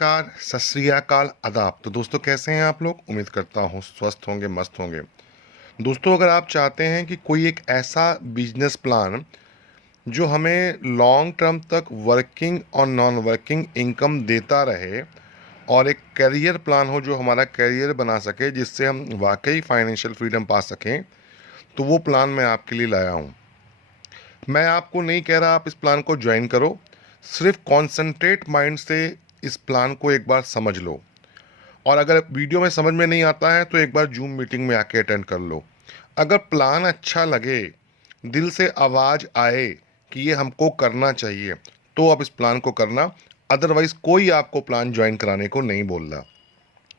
नमस्कार, सत श्री अकाल, आदाब। तो दोस्तों कैसे हैं आप लोग? उम्मीद करता हूँ स्वस्थ होंगे, मस्त होंगे। दोस्तों अगर आप चाहते हैं कि कोई एक ऐसा बिजनेस प्लान जो हमें लॉन्ग टर्म तक वर्किंग और नॉन वर्किंग इनकम देता रहे और एक करियर प्लान हो जो हमारा करियर बना सके, जिससे हम वाकई फाइनेंशियल फ्रीडम पा सकें, तो वो प्लान मैं आपके लिए लाया हूँ। मैं आपको नहीं कह रहा आप इस प्लान को ज्वाइन करो, सिर्फ कॉन्सेंट्रेट माइंड से इस प्लान को एक बार समझ लो। और अगर वीडियो में समझ में नहीं आता है तो एक बार जूम मीटिंग में आके अटेंड कर लो। अगर प्लान अच्छा लगे, दिल से आवाज़ आए कि ये हमको करना चाहिए, तो आप इस प्लान को करना। अदरवाइज कोई आपको प्लान ज्वाइन कराने को नहीं बोल रहा।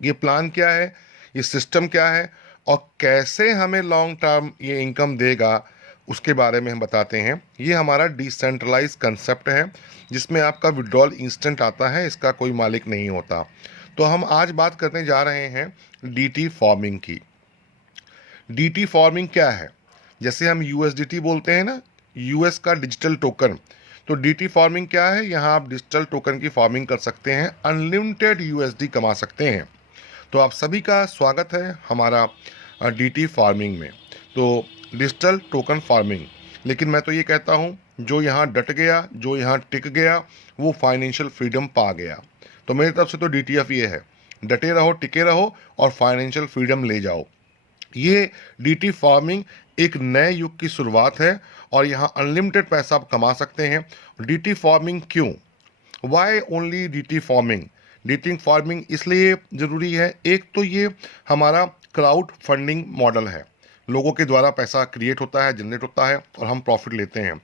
ये प्लान क्या है, ये सिस्टम क्या है और कैसे हमें लॉन्ग टर्म ये इनकम देगा, उसके बारे में हम बताते हैं। ये हमारा डिसेंट्रलाइज कंसेप्ट है जिसमें आपका विड्रॉल इंस्टेंट आता है, इसका कोई मालिक नहीं होता। तो हम आज बात करने जा रहे हैं डीटी फार्मिंग की। डीटी फार्मिंग क्या है? जैसे हम यूएसडीटी बोलते हैं ना, यूएस का डिजिटल टोकन, तो डीटी फार्मिंग क्या है? यहाँ आप डिजिटल टोकन की फार्मिंग कर सकते हैं, अनलिमिटेड यूएसडी कमा सकते हैं। तो आप सभी का स्वागत है हमारा डीटी फार्मिंग में। तो डिजिटल टोकन फार्मिंग, लेकिन मैं तो ये कहता हूँ जो यहाँ डट गया, जो यहाँ टिक गया, वो फाइनेंशियल फ्रीडम पा गया। तो मेरी तरफ से तो डीटीएफ ये है, डटे रहो, टिके रहो और फाइनेंशियल फ्रीडम ले जाओ। ये डीटी फार्मिंग एक नए युग की शुरुआत है और यहाँ अनलिमिटेड पैसा आप कमा सकते हैं। डीटी फार्मिंग क्यों? Why only DT farming? DT farming इसलिए ज़रूरी है, एक तो ये हमारा क्राउड फंडिंग मॉडल है, लोगों के द्वारा पैसा क्रिएट होता है, जनरेट होता है और हम प्रॉफिट लेते हैं।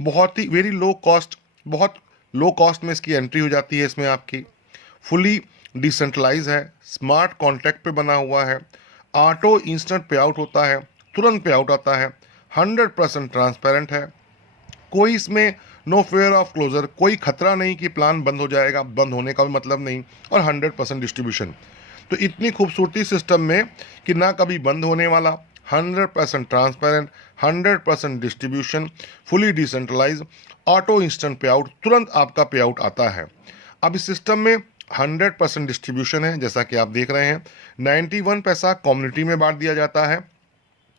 बहुत ही वेरी लो कॉस्ट, बहुत लो कॉस्ट में इसकी एंट्री हो जाती है। इसमें आपकी फुली डिसेंट्रलाइज है, स्मार्ट कॉन्ट्रैक्ट पे बना हुआ है, ऑटो इंस्टेंट पे आउट होता है, तुरंत पे आउट आता है, 100% ट्रांसपेरेंट है, कोई इसमें नो फेयर ऑफ क्लोजर, कोई खतरा नहीं कि प्लान बंद हो जाएगा, बंद होने का भी मतलब नहीं, और 100% डिस्ट्रीब्यूशन। तो इतनी खूबसूरती सिस्टम में कि ना कभी बंद होने वाला, 100% transparent, 100% distribution, fully decentralize, auto instant pay out, तुरंत आपका पे आउट आता है। अब इस सिस्टम में 100% डिस्ट्रीब्यूशन है, जैसा कि आप देख रहे हैं। 91 पैसा कम्युनिटी में बांट दिया जाता है,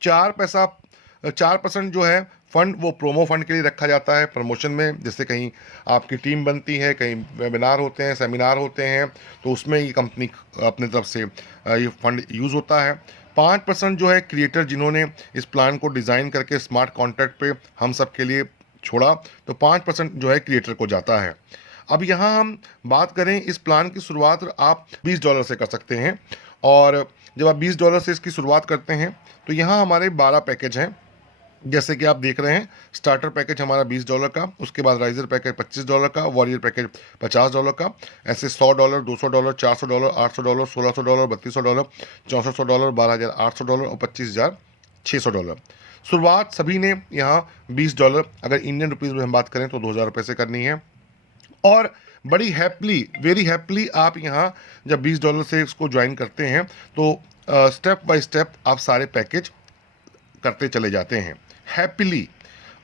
4% जो है फंड वो प्रोमो फंड के लिए रखा जाता है, प्रमोशन में। जैसे कहीं आपकी टीम बनती है, कहीं वेबिनार होते हैं, सेमिनार होते हैं, तो उसमें ये कंपनी अपने तरफ से ये फंड यूज़ होता है। 5% जो है क्रिएटर, जिन्होंने इस प्लान को डिज़ाइन करके स्मार्ट कॉन्ट्रैक्ट पे हम सब के लिए छोड़ा, तो 5% जो है क्रिएटर को जाता है। अब यहाँ हम बात करें, इस प्लान की शुरुआत आप $20 से कर सकते हैं। और जब आप $20 से इसकी शुरुआत करते हैं तो यहाँ हमारे 12 पैकेज हैं, जैसे कि आप देख रहे हैं। स्टार्टर पैकेज हमारा $20 का, उसके बाद राइजर पैकेज $25 का, वॉरियर पैकेज $50 का, ऐसे $100, $200, $400, $800, $1600, $3200, $6400, $12800 और $25600। शुरुआत सभी ने यहाँ $20, अगर इंडियन रुपीज़ में हम बात करें तो 2000 रुपये से करनी है। और बड़ी हैप्पली, वेरी हैप्पली आप यहाँ जब $20 से इसको ज्वाइन करते हैं तो स्टेप बाय स्टेप आप सारे पैकेज करते चले जाते हैं हैप्पीली।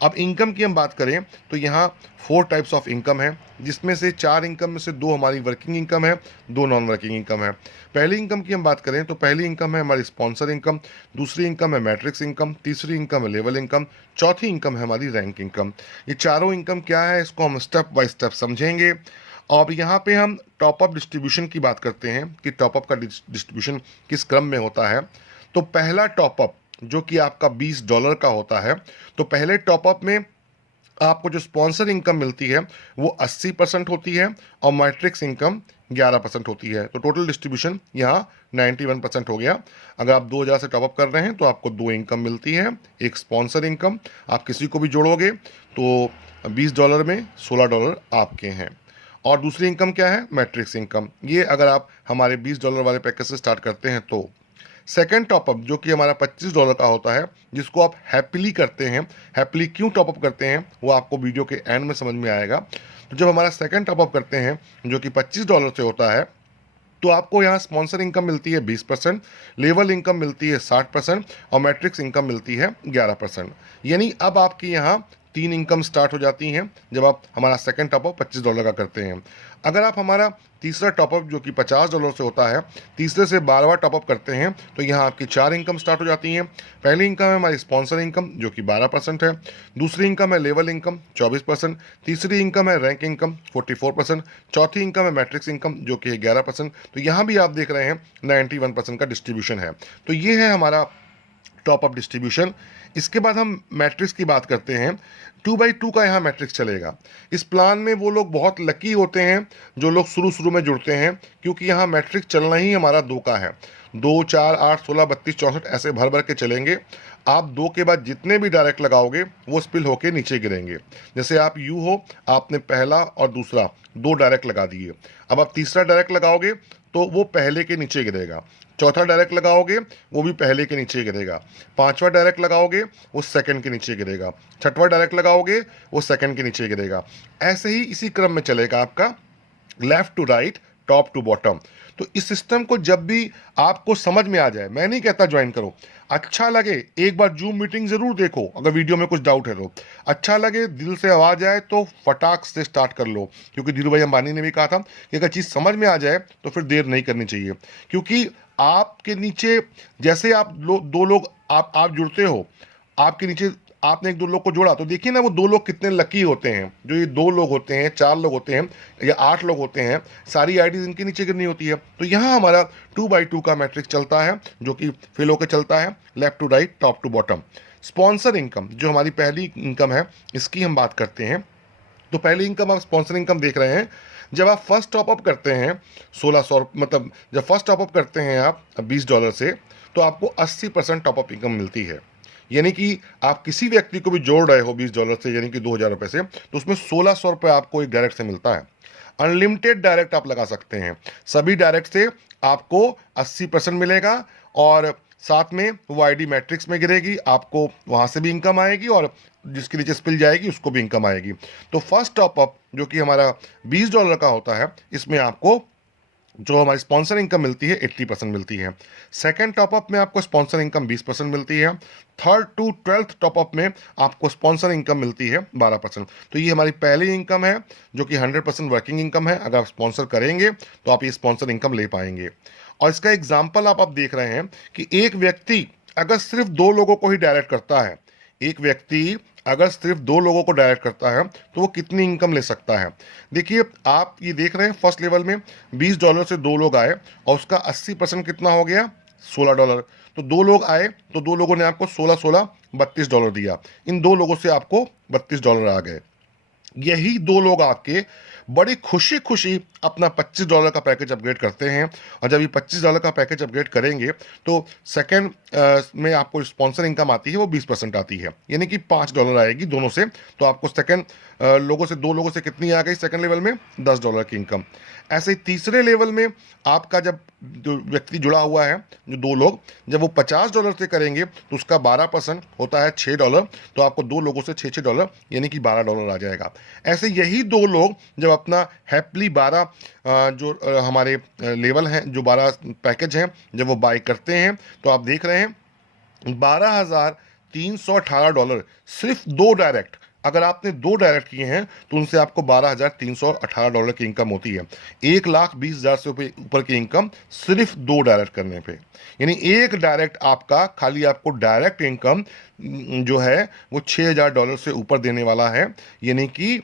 अब इनकम की हम बात करें तो यहाँ 4 टाइप्स ऑफ इनकम है, जिसमें से 4 इनकम में से 2 हमारी वर्किंग इनकम है, 2 नॉन वर्किंग इनकम है। पहली इनकम की हम बात करें तो पहली इनकम है हमारी स्पॉन्सर इनकम, दूसरी इनकम है मैट्रिक्स इनकम, तीसरी इनकम है लेवल इनकम, चौथी इनकम है हमारी रैंक इनकम। ये चारों इनकम क्या है, इसको हम स्टेप बाय स्टेप समझेंगे। और यहाँ पे हम टॉपअप डिस्ट्रीब्यूशन की बात करते हैं कि टॉपअप का डिस्ट्रीब्यूशन किस क्रम में होता है। तो पहला टॉपअप जो कि आपका $20 का होता है, तो पहले टॉपअप में आपको जो स्पॉन्सर इनकम मिलती है वो 80% होती है और मैट्रिक्स इनकम 11% होती है। तो टोटल डिस्ट्रीब्यूशन यहाँ 91% हो गया। अगर आप 2000 से टॉपअप कर रहे हैं तो आपको 2 इनकम मिलती है, एक स्पॉन्सर इनकम, आप किसी को भी जोड़ोगे तो $20 में $16 आपके हैं। और दूसरी इनकम क्या है, मैट्रिक्स इनकम। ये अगर आप हमारे $20 वाले पैकेज से स्टार्ट करते हैं तो। सेकेंड टॉपअप जो कि हमारा $25 का होता है, जिसको आप हैप्पीली करते हैं। हैप्पीली क्यों टॉपअप करते हैं वो आपको वीडियो के एंड में समझ में आएगा। तो जब हमारा सेकेंड टॉपअप करते हैं जो कि $25 से होता है, तो आपको यहाँ स्पॉन्सर इनकम मिलती है 20%, लेवल इनकम मिलती है 60% और मैट्रिक्स इनकम मिलती है 11%। यानी अब आपकी यहाँ 3 इनकम स्टार्ट हो जाती हैं जब आप हमारा सेकंड टॉपअप $25 का करते हैं। अगर आप हमारा तीसरा टॉपअप जो कि $50 से होता है, तीसरे से 12वां टॉपअप करते हैं तो यहाँ आपकी 4 इनकम स्टार्ट हो जाती हैं। पहली इनकम है हमारी स्पॉन्सर इनकम जो कि 12% है, दूसरी इनकम है लेवल इनकम 24%, तीसरी इनकम है रैंक इनकम 44%, चौथी इनकम है मैट्रिक्स इनकम जो कि है 11%। तो यहाँ भी आप देख रहे हैं 91% का डिस्ट्रीब्यूशन है। तो ये है हमारा टॉप अप डिस्ट्रीब्यूशन। इसके बाद हम मैट्रिक्स की बात करते हैं। 2x2 का यहाँ मैट्रिक्स चलेगा। इस प्लान में वो लोग बहुत लकी होते हैं जो लोग शुरू में जुड़ते हैं, क्योंकि यहाँ मैट्रिक्स चलना ही हमारा 2 का है। 2, 4, 8, 16, 32, 64 ऐसे भर भर के चलेंगे। आप 2 के बाद जितने भी डायरेक्ट लगाओगे वो स्पिल होके नीचे गिरेंगे। जैसे आप यू हो, आपने पहला और दूसरा 2 डायरेक्ट लगा दिए, अब आप तीसरा डायरेक्ट लगाओगे तो वो पहले के नीचे गिरेगा, चौथा डायरेक्ट लगाओगे वो भी पहले के नीचे गिरेगा, पांचवा डायरेक्ट लगाओगे वो सेकंड के नीचे गिरेगा, छठवां डायरेक्ट लगाओगे वो सेकंड के नीचे गिरेगा। ऐसे ही इसी क्रम में चलेगा आपका left to right, top to bottom. तो इस सिस्टम को जब भी आपको समझ में आ जाए, मैं नहीं कहता ज्वाइन करो, अच्छा लगे एक बार जूम मीटिंग जरूर देखो, अगर वीडियो में कुछ डाउट है तो अच्छा लगे, दिल से आवाज आए तो फटाक से स्टार्ट कर लो। क्योंकि धीरू भाई अंबानी ने भी कहा था कि अगर चीज़ समझ में आ जाए तो फिर देर नहीं करनी चाहिए। क्योंकि आपके नीचे जैसे दो लोग आप जुड़ते हो, आपके नीचे आपने 1-2 लोग को जोड़ा तो देखिए ना वो 2 लोग कितने लकी होते हैं। जो ये 2 लोग होते हैं, 4 लोग होते हैं या 8 लोग होते हैं, सारी आईडीज इनके नीचे गिरनी होती है। तो यहाँ हमारा 2x2 का मैट्रिक्स चलता है जो कि फिल होकर चलता है left to right, top to bottom. Sponsor income जो हमारी पहली इनकम है इसकी हम बात करते हैं। तो पहली इनकम आप स्पॉन्सर इनकम देख रहे हैं। जब आप फर्स्ट टॉपअप करते हैं 1600, मतलब जब फर्स्ट टॉपअप करते हैं आप $20 से, तो आपको 80% टॉपअप इनकम मिलती है। यानी कि आप किसी व्यक्ति को भी जोड़ रहे हो $20 से, यानी कि 2000 रुपये से, तो उसमें 1600 रुपये आपको एक डायरेक्ट से मिलता है। अनलिमिटेड डायरेक्ट आप लगा सकते हैं, सभी डायरेक्ट से आपको 80% मिलेगा और साथ में वो आईडी मैट्रिक्स में गिरेगी, आपको वहाँ से भी इनकम आएगी और जिसके नीचे स्पिल जाएगी उसको भी इनकम आएगी। तो फर्स्ट टॉपअप जो कि हमारा $20 का होता है, इसमें आपको जो हमारी स्पॉन्सर इनकम मिलती है 80% मिलती है। सेकंड टॉपअप में आपको स्पॉन्सर इनकम 20% मिलती है। थर्ड टू 12th टॉपअप में आपको स्पॉन्सर इनकम मिलती है 12%। तो ये हमारी पहली इनकम है जो कि 100% वर्किंग इनकम है। अगर आप स्पॉन्सर करेंगे तो आप ये स्पॉन्सर इनकम ले पाएंगे। और इसका एग्जाम्पल आप देख रहे हैं कि एक व्यक्ति अगर सिर्फ 2 लोगों को ही डायरेक्ट करता है, एक व्यक्ति अगर सिर्फ 2 लोगों को डायरेक्ट करता है तो वो कितनी इनकम ले सकता है। देखिए आप ये देख रहे हैं फर्स्ट लेवल में $20 से 2 लोग आए और उसका 80% कितना हो गया, $16। तो 2 लोग आए तो 2 लोगों ने आपको 16 $32 दिया, इन 2 लोगों से आपको $32 आ गए। यही 2 लोग आपके बड़ी खुशी खुशी अपना $25 का पैकेज अपग्रेड करते हैं। और जब ये $25 का पैकेज अपग्रेड करेंगे तो सेकंड में आपको स्पॉन्सर इनकम आती है वो 20% आती है, यानी कि $5 आएगी दोनों से। तो आपको सेकंड लोगों से 2 लोगों से कितनी आ गई सेकंड लेवल में, $10 की इनकम। ऐसे ही तीसरे लेवल में आपका जब जो व्यक्ति जुड़ा हुआ है, जो 2 लोग, जब वो $50 से करेंगे तो उसका 12% होता है $6। तो आपको 2 लोगों से $6 यानी कि $12 आ जाएगा। ऐसे यही 2 लोग जब अपना हैप्पली 12 जो हमारे लेवल हैं, जो 12 पैकेज हैं, जब वो बाय करते हैं तो आप देख रहे हैं $12,318 सिर्फ 2 डायरेक्ट। अगर आपने 2 डायरेक्ट किए हैं तो उनसे आपको $12,318 की इनकम होती है। 1,20,000 से ऊपर की इनकम सिर्फ 2 डायरेक्ट करने पे। यानी एक डायरेक्ट आपका, खाली आपको डायरेक्ट इनकम जो है वो $6,000 से ऊपर देने वाला है। यानी कि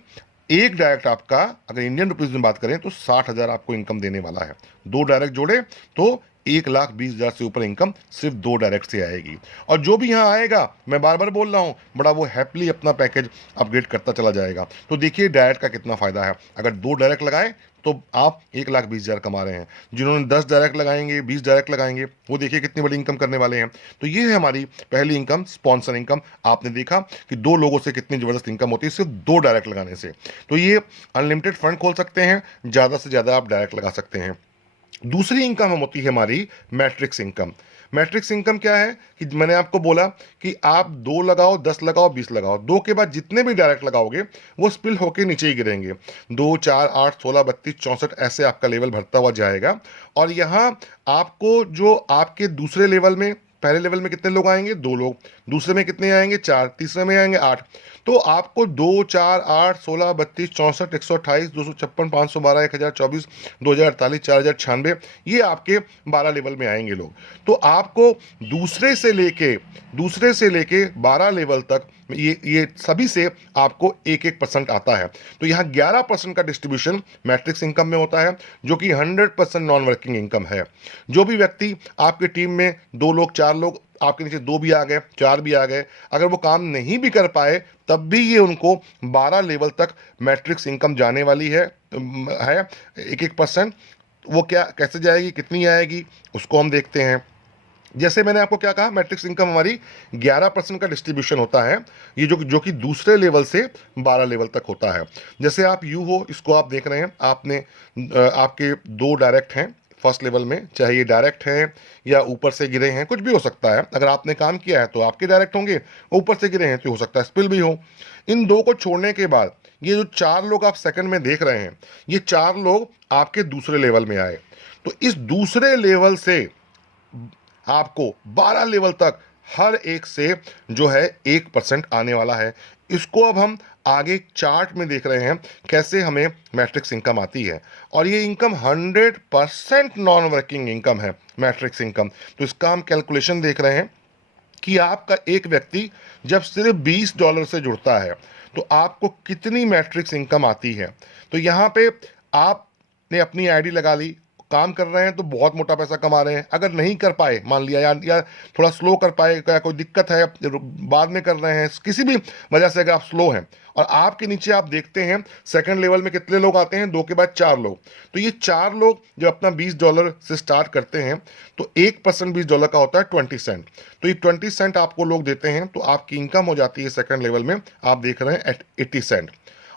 एक डायरेक्ट आपका अगर इंडियन रुपीज में बात करें तो 60,000 आपको इनकम देने वाला है। 2 डायरेक्ट जोड़े तो 1,20,000 से ऊपर इनकम सिर्फ 2 डायरेक्ट से आएगी। और जो भी यहाँ आएगा, मैं बार बार बोल रहा हूँ, बड़ा वो हैप्पली अपना पैकेज अपग्रेड करता चला जाएगा। तो देखिए डायरेक्ट का कितना फायदा है। अगर 2 डायरेक्ट लगाए तो आप 1,20,000 कमा रहे हैं। जिन्होंने 10 डायरेक्ट लगाएंगे, 20 डायरेक्ट लगाएंगे, वो देखिए कितनी बड़ी इनकम करने वाले हैं। तो ये है हमारी पहली इनकम, स्पॉन्सर इनकम। आपने देखा कि 2 लोगों से कितनी जबरदस्त इनकम होती है सिर्फ 2 डायरेक्ट लगाने से। तो ये अनलिमिटेड फंड खोल सकते हैं, ज़्यादा से ज़्यादा आप डायरेक्ट लगा सकते हैं। दूसरी इनकम हम होती है हमारी मैट्रिक्स इनकम। मैट्रिक्स इनकम क्या है कि मैंने आपको बोला कि आप 2 लगाओ, 10 लगाओ, 20 लगाओ, 2 के बाद जितने भी डायरेक्ट लगाओगे वो स्पिल होके नीचे ही गिरेंगे। 2, 4, 8, 16, 32, 64 ऐसे आपका लेवल भरता हुआ जाएगा। और यहाँ आपको जो आपके दूसरे लेवल में, पहले लेवल में कितने लोग आएंगे, 2 लोग, दूसरे में कितने आएंगे 4, तीसरे में आएंगे 8। तो आपको 2, 4, 8, 16, 32, 64, 128, 256, 512, 1024, 2048, 4096, ये आपके 12 लेवल में आएंगे लोग। तो आपको दूसरे से लेके 12 लेवल तक ये सभी से आपको 1% आता है। तो यहाँ 11% का डिस्ट्रीब्यूशन मैट्रिक्स इनकम में होता है, जो कि 100% नॉन वर्किंग इनकम है। जो भी व्यक्ति आपके टीम में 2 लोग 4 लोग, आपके नीचे 2 भी आ गए 4 भी आ गए, अगर वो काम नहीं भी कर पाए तब भी ये उनको 12 लेवल तक मैट्रिक्स इनकम जाने वाली है 1% वो क्या कैसे जाएगी, कितनी आएगी, उसको हम देखते हैं। जैसे मैंने आपको क्या कहा, मैट्रिक्स इनकम हमारी 11% का डिस्ट्रीब्यूशन होता है, ये जो कि दूसरे लेवल से 12 लेवल तक होता है। जैसे आप यू हो, इसको आप देख रहे हैं, आपने आपके 2 डायरेक्ट हैं फर्स्ट लेवल में, चाहे ये डायरेक्ट हैं या ऊपर से गिरे हैं, कुछ भी हो सकता है। अगर आपने काम किया है तो आपके डायरेक्ट होंगे, ऊपर से गिरे हैं तो हो सकता है स्पिल भी हो। इन 2 को छोड़ने के बाद ये जो 4 लोग आप सेकंड में देख रहे हैं, ये 4 लोग आपके दूसरे लेवल में आए। तो इस दूसरे लेवल से आपको 12 लेवल तक हर एक से जो है 1% आने वाला है। इसको अब हम आगे चार्ट में देख रहे हैं कैसे हमें मैट्रिक्स इनकम आती है, और ये इनकम 100% नॉन वर्किंग इनकम है मैट्रिक्स इनकम। तो इसका हम कैलकुलेशन देख रहे हैं कि आपका एक व्यक्ति जब सिर्फ $20 से जुड़ता है तो आपको कितनी मैट्रिक्स इनकम आती है। तो यहाँ पे आपने अपनी आईडी लगा ली, काम कर रहे हैं तो बहुत मोटा पैसा कमा रहे हैं। अगर नहीं कर पाए, मान लिया या थोड़ा स्लो कर पाए, क्या कोई दिक्कत है, बाद में कर रहे हैं, किसी भी वजह से अगर आप स्लो हैं, और आपके नीचे आप देखते हैं सेकंड लेवल में कितने लोग आते हैं, 2 के बाद 4 लोग। तो ये 4 लोग जब अपना $20 से स्टार्ट करते हैं तो 1% $20 का होता है 20 सेंट। तो ये 20 सेंट आपको लोग देते हैं, तो आपकी इनकम हो जाती है सेकंड लेवल में, आप देख रहे हैं 80 सेंट।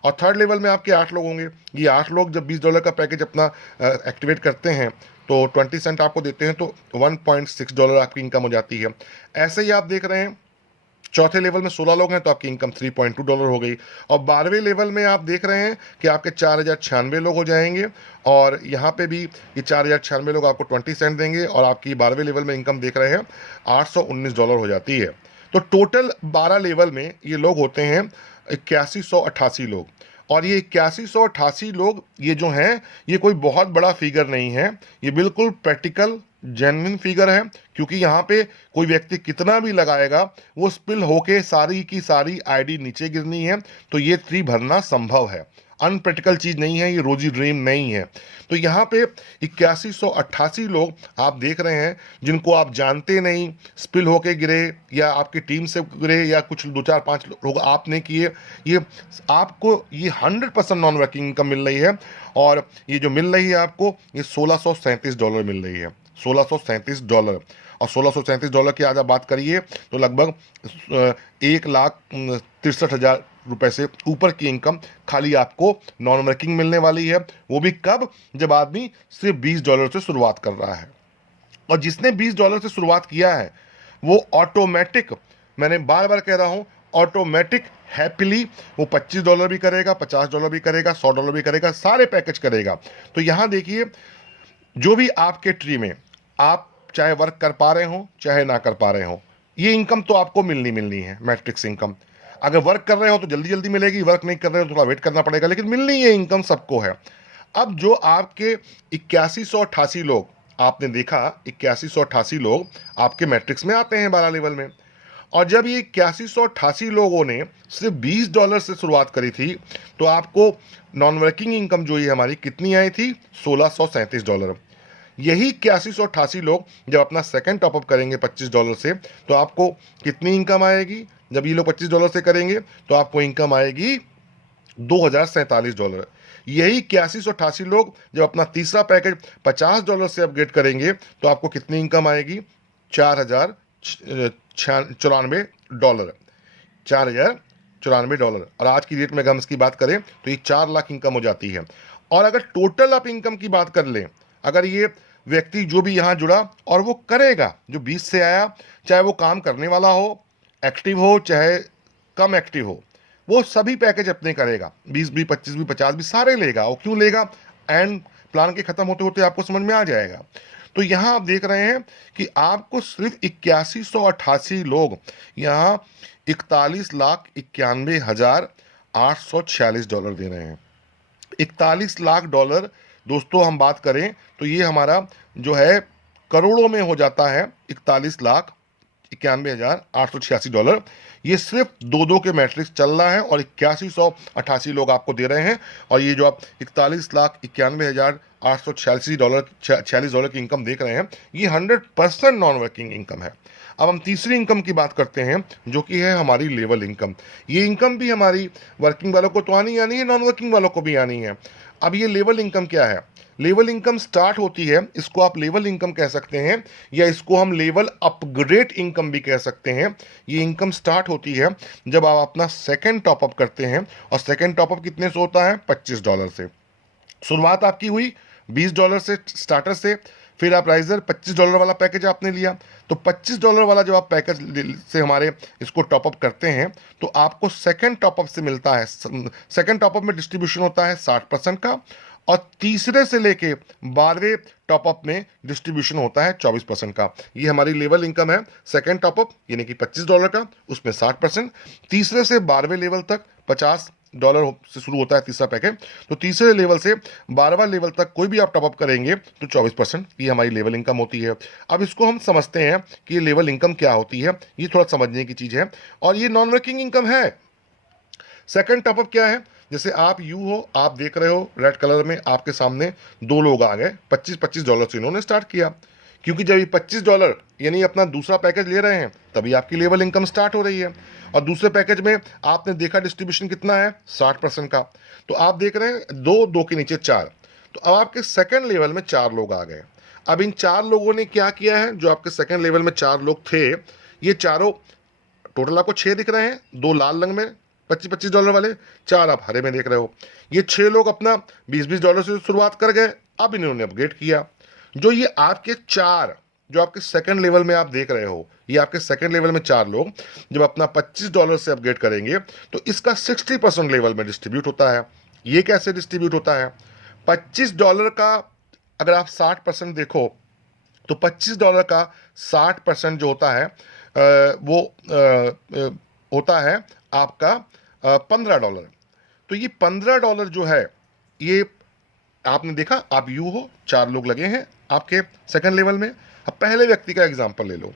और थर्ड लेवल में आपके 8 लोग होंगे। ये 8 लोग जब $20 का पैकेज अपना एक्टिवेट करते हैं तो 20 सेंट आपको देते हैं, तो $1.6 आपकी इनकम हो जाती है। ऐसे ही आप देख रहे हैं चौथे लेवल में 16 लोग हैं तो आपकी इनकम $3.2 हो गई। और 12वें लेवल में आप देख रहे हैं कि आपके 4096 लोग हो जाएंगे, और यहाँ पे भी ये 4096 लोग आपको 20 सेंट देंगे, और आपकी 12वें लेवल में इनकम देख रहे हैं $819 हो जाती है। तो टोटल 12 लेवल में ये लोग होते हैं 8188 लोग। और ये 8188 लोग ये जो हैं, ये कोई बहुत बड़ा फिगर नहीं है, ये बिल्कुल प्रैक्टिकल जेन्युइन फिगर है। क्योंकि यहाँ पे कोई व्यक्ति कितना भी लगाएगा, वो स्पिल होके सारी की सारी आईडी नीचे गिरनी है, तो ये ट्री भरना संभव है, अनप्रैक्टिकल चीज़ नहीं है, ये रोजी ड्रीम नहीं है। तो यहाँ पे 8188 लोग आप देख रहे हैं जिनको आप जानते नहीं, स्पिल होके गिरे या आपकी टीम से गिरे या कुछ 2, 4, 5 लोग आपने किए, ये आपको ये 100% नॉन वर्किंग इनकम मिल रही है। और ये जो मिल रही है आपको, ये $1637 मिल रही है, $1637। और $1637 की आज आप बात करिए तो लगभग 1,63,000 रुपए से ऊपर की इनकम खाली आपको नॉन वर्किंग मिलने वाली है। वो भी कब, जब आदमी सिर्फ $20 से शुरुआत कर रहा है। और जिसने $20 से शुरुआत किया है वो ऑटोमेटिक, मैंने बार बार कह रहा हूं, ऑटोमेटिक हैप्पीली वो $25 भी करेगा, $50 भी करेगा, $100 भी करेगा, सारे पैकेज करेगा। तो यहां देखिए, जो भी आपके ट्री में आप चाहे वर्क कर पा रहे हो चाहे ना कर पा रहे हो, ये इनकम तो आपको मिलनी है, मैट्रिक्स इनकम। अगर वर्क कर रहे हो तो जल्दी जल्दी मिलेगी, वर्क नहीं कर रहे हो तो थोड़ा वेट करना पड़ेगा, लेकिन मिलनी है इनकम सबको है। अब जो आपके 8188 लोग आपने देखा, 8188 लोग आपके मैट्रिक्स में आते हैं 12 लेवल में। और जब ये 8188 लोगों ने सिर्फ $20 से शुरुआत करी थी तो आपको नॉन वर्किंग इनकम जो ये हमारी कितनी आई थी, $1637। यही 8188 लोग जब अपना सेकंड टॉपअप करेंगे $25 से, तो आपको कितनी इनकम आएगी, जब ये लोग $25 से करेंगे तो आपको इनकम आएगी $2047। यही 8188 लोग जब अपना तीसरा पैकेज $50 से अपग्रेड करेंगे तो आपको कितनी इनकम आएगी, $4094। $4094। और आज की डेट में अगर हम इसकी बात करें तो ये 4 लाख इनकम हो जाती है। और अगर टोटल आप इनकम की बात कर लें, अगर ये व्यक्ति जो भी यहाँ जुड़ा और वो करेगा, जो 20 से आया, चाहे वो काम करने वाला हो, एक्टिव हो, चाहे कम एक्टिव हो, वो सभी पैकेज अपने करेगा, 20 भी, 25 भी, 50 भी, सारे लेगा। वो क्यों लेगा, एंड प्लान के खत्म होते होते आपको समझ में आ जाएगा। तो यहाँ आप देख रहे हैं कि आपको सिर्फ 8188 लोग यहाँ 41,91,846 डॉलर दे रहे हैं। 41 लाख डॉलर दोस्तों हम बात करें तो ये हमारा जो है करोड़ों में हो जाता है। 41,91,886 डॉलर, ये सिर्फ दो दो के मैट्रिक्स चल रहा है और 8188 लोग आपको दे रहे हैं। और ये जो आप 41,91,846 डॉलर की इनकम देख रहे हैं, ये 100% नॉन वर्किंग इनकम है। अब हम तीसरी इनकम की बात करते हैं जो कि है हमारी लेवल इनकम। ये इनकम भी हमारी वर्किंग वालों को तो आनी है, नॉन वर्किंग वालों को भी आनी है। अब ये लेवल इनकम क्या है? लेवल इनकम स्टार्ट होती है, इसको आप लेवल इनकम कह सकते हैं या इसको हम लेवल अपग्रेड इनकम भी कह सकते हैं। ये इनकम स्टार्ट होती है जब आप अपना सेकंड टॉपअप करते हैं, और सेकंड टॉपअप कितने से होता है? $25 से। शुरुआत आपकी हुई $20 से स्टार्टर से, फिर आप राइजर $25 वाला पैकेज आपने लिया, तो $25 वाला जब आप पैकेज से हमारे इसको टॉपअप करते हैं तो आपको सेकंड टॉपअप से मिलता है, सेकंड टॉपअप में डिस्ट्रीब्यूशन होता है 60% का, और तीसरे से लेके 12वें टॉपअप में डिस्ट्रीब्यूशन होता है 24% का। ये हमारी लेवल इनकम है। सेकंड टॉपअप यानी कि $25 का, उसमें 60%, तीसरे से 12वें लेवल तक $50 से शुरू होता है तीसरा पैकेज, तो तीसरे लेवल से 12वां लेवल तक कोई भी आप टॉपअप करेंगे तो 24%, ये हमारी लेवल इनकम होती है। अब इसको हम समझते हैं कि ये लेवल इनकम क्या होती है, ये थोड़ा समझने की चीज़ है, और ये नॉन वर्किंग इनकम है। सेकंड टॉपअप क्या है? जैसे आप हो, आप देख रहे हो रेड कलर में आपके सामने दो लोग आ गए, $25 से इन्होंने स्टार्ट किया, क्योंकि जब ये $25 यानी अपना दूसरा पैकेज ले रहे हैं तभी आपकी लेवल इनकम स्टार्ट हो रही है। और दूसरे पैकेज में आपने देखा डिस्ट्रीब्यूशन कितना है? 60% का। तो आप देख रहे हैं दो दो के नीचे 4, तो अब आपके सेकंड लेवल में 4 लोग आ गए। अब इन 4 लोगों ने क्या किया है? जो आपके सेकंड लेवल में 4 लोग थे, ये चारों टोटल आपको 6 दिख रहे हैं, 2 लाल रंग में $25 वाले, 4 आप हरे में देख रहे हो। ये 6 लोग अपना $20 से शुरुआत कर गए, अब इन्होंने अपग्रेड किया। जो ये आपके 4 जो आपके सेकंड लेवल में आप देख रहे हो, ये आपके सेकंड लेवल में 4 लोग जब अपना $25 से अपग्रेड करेंगे तो इसका 60% लेवल में डिस्ट्रीब्यूट होता है। ये कैसे डिस्ट्रीब्यूट होता है? $25 का अगर आप 60% देखो तो $25 का 60% जो होता है वो होता है आपका $15। तो ये $15 जो है, ये आपने देखा, आप हो, 4 लोग लगे हैं आपके सेकंड लेवल में। अब पहले व्यक्ति का एग्जांपल ले लो।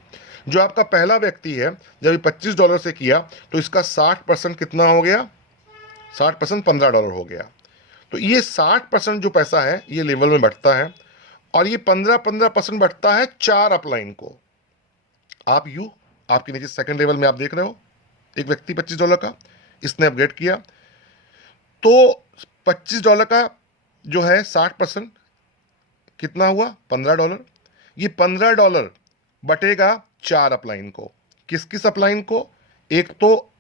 जो आपका पहला व्यक्ति है, जब ये $25 से किया तो इसका 60% कितना हो गया? 60% $15 हो गया। तो ये 60% जो पैसा है ये लेवल में बढ़ता है, और ये 15% बढ़ता है 4 अपलाइन को। आप आपके नीचे सेकंड लेवल में आप देख रहे हो एक व्यक्ति $25 का, इसने अपग्रेड किया, तो $25 का जो है 60% कितना हुआ? $15। ये $15 बटेगा 4 अपलाइन को। किस किस अपलाइन को? एक तो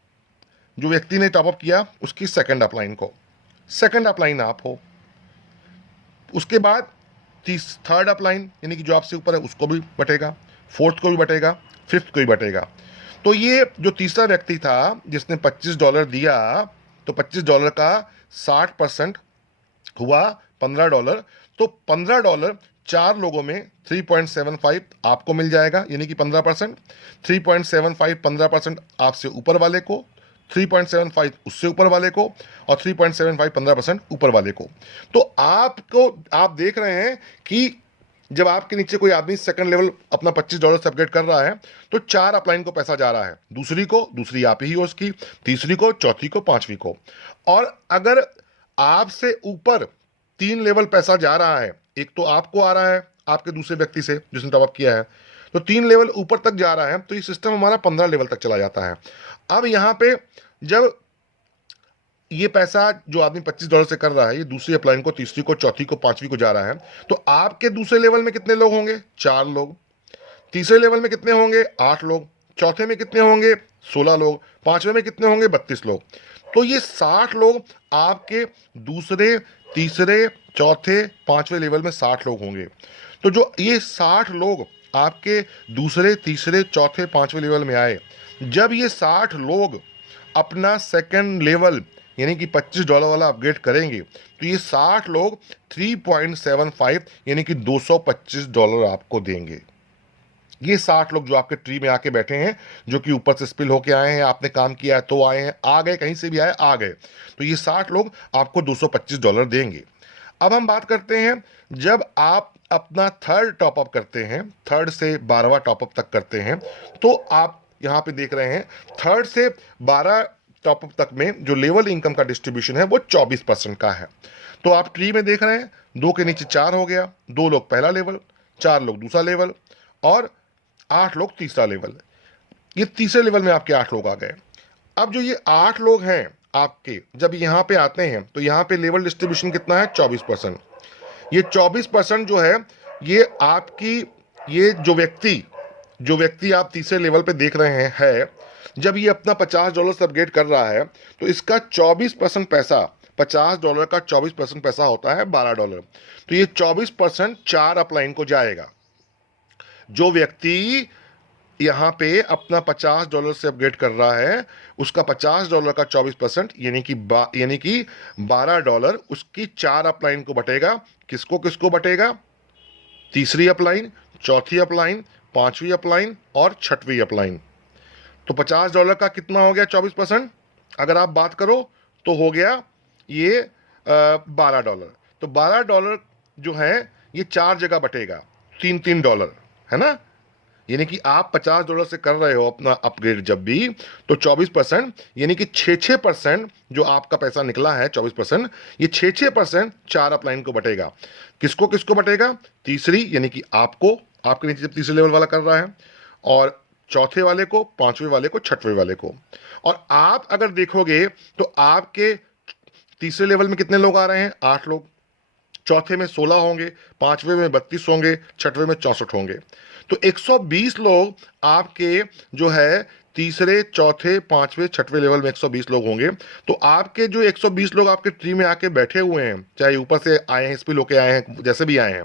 जो व्यक्ति ने टॉपअप किया उसकी सेकंड अपलाइन को, सेकंड अपलाइन आप हो। उसके बाद थर्ड अपलाइन यानी कि जो आपसे ऊपर है उसको भी बटेगा, फोर्थ को भी बटेगा, फिफ्थ को भी बटेगा। तो ये जो तीसरा व्यक्ति था जिसने $25 दिया, तो $25 का 60% हुआ $15, तो $15 4 लोगों में 3.75 आपको मिल जाएगा, यानी कि 15%। 3.75 15% आपसे ऊपर वाले को, 3.75 उससे ऊपर वाले को, और 3.75 15% ऊपर वाले को। तो आप देख रहे हैं कि जब आपके नीचे कोई आदमी सेकंड लेवल अपना $25 से अपग्रेड कर रहा है तो 4 अपलाइन को पैसा जा रहा है, दूसरी आप ही हो उसकी, तीसरी को, चौथी को, पांचवी को। और अगर आपसे ऊपर 3 लेवल पैसा जा रहा है, एक तो आपको आ रहा है आपके दूसरे व्यक्ति से जिसने टॉपअप किया है, तो 3 लेवल ऊपर तक जा रहा है, तो ये सिस्टम हमारा 15 लेवल तक चला जाता है। अब यहां पे जब ये पैसा जो आदमी $25 से कर रहा है, ये दूसरी अपलाइन को, तीसरी को, चौथी को, पांचवी को जा रहा है, तो आपके दूसरे लेवल में कितने लोग होंगे? 4 लोग। तीसरे लेवल में कितने होंगे? 8 लोग। चौथे में कितने होंगे? 16 लोग। पांचवें में कितने होंगे? 32 लोग। तो ये 60 लोग आपके दूसरे, तीसरे, चौथे, पांचवें लेवल में 60 लोग होंगे। तो जो ये 60 लोग आपके दूसरे, तीसरे, चौथे, पांचवें लेवल में आए, जब ये 60 लोग अपना सेकंड लेवल यानी कि $25 वाला अपग्रेड करेंगे तो ये 60 लोग 3.75 यानी कि $225 आपको देंगे। ये 60 लोग जो आपके ट्री में आके बैठे हैं, जो कि ऊपर से स्पिल होके आए हैं, आपने काम किया है तो आए हैं, आ गए, कहीं से भी आए आ गए, तो ये 60 लोग आपको $225 देंगे। अब हम बात करते हैं, जब आप अपना थर्ड टॉपअप करते हैं, थर्ड से 12वां टॉपअप तक करते हैं, तो आप यहाँ पे देख रहे हैं थर्ड से 12 टॉपअप तक में जो लेवल इनकम का डिस्ट्रीब्यूशन है वो 24% का है। तो आप ट्री में देख रहे हैं 2 के नीचे 4 हो गया, 2 लोग पहला लेवल, 4 लोग दूसरा लेवल और 8 लोग तीसरा लेवल। ये तीसरे लेवल में आपके 8 लोग आ गए। अब जो ये 8 लोग हैं आपके, जब यहाँ पे आते हैं तो यहाँ पे लेवल डिस्ट्रीब्यूशन कितना है? 24%। ये 24% जो है ये आपकी, ये जो व्यक्ति आप तीसरे लेवल पे देख रहे हैं है, जब ये अपना $50 से अपग्रेड कर रहा है तो इसका 24% पैसा, $50 का 24% पैसा होता है $12। तो ये 24% 4 अपलाइन को जाएगा। जो व्यक्ति यहाँ पे अपना $50 से अपग्रेड कर रहा है उसका $50 का 24% यानी कि $12 उसकी 4 अपलाइन को बटेगा। किसको किसको बटेगा? तीसरी अपलाइन, चौथी अपलाइन, पांचवी अपलाइन और छठवीं अपलाइन। तो $50 का कितना हो गया? 24%। अगर आप बात करो तो हो गया ये $12। तो $12 जो है ये 4 जगह बटेगा, $3 है ना। यानी कि आप $50 से कर रहे हो अपना अपग्रेड जब भी, तो 24% यानी कि 6% जो आपका पैसा निकला है 24%, ये 6% 4 अपलाइन को बटेगा। किसको किसको बटेगा? तीसरी यानी कि आपको, आपके नीचे जब तीसरे लेवल वाला कर रहा है, और चौथे वाले को, पांचवें वाले को, छठवें वाले को। और आप अगर देखोगे तो आपके तीसरे लेवल में कितने लोग आ रहे हैं? 8 लोग। चौथे में 16 होंगे, पांचवें में 32 होंगे, छठवें में 64 होंगे। तो 120 लोग आपके जो है तीसरे, चौथे, पांचवें, छठवें लेवल में 120 लोग होंगे। तो आपके जो 120 लोग आपके ट्री में आके बैठे हुए हैं, चाहे ऊपर से आए हैं, स्पिल होके आए हैं, जैसे भी आए हैं,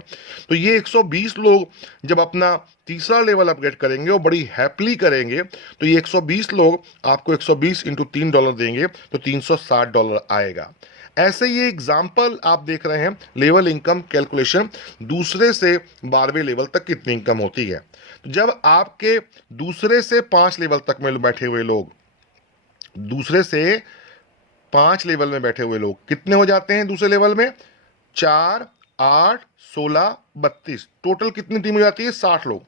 तो ये 120 लोग जब अपना तीसरा लेवल अपग्रेड करेंगे और बड़ी हैप्पीली करेंगे, तो ये 120 लोग आपको 120 इंटू $3 देंगे, तो $360 आएगा। ऐसे ये एग्जाम्पल आप देख रहे हैं लेवल इनकम कैलकुलेशन, दूसरे से 12वें लेवल तक कितनी इनकम होती है। तो जब आपके दूसरे से 5 लेवल तक में बैठे हुए लोग, दूसरे से 5 लेवल में बैठे हुए लोग कितने हो जाते हैं दूसरे लेवल में? 4, 8, 16, 32, टोटल कितनी टीम हो जाती है? 60 लोग।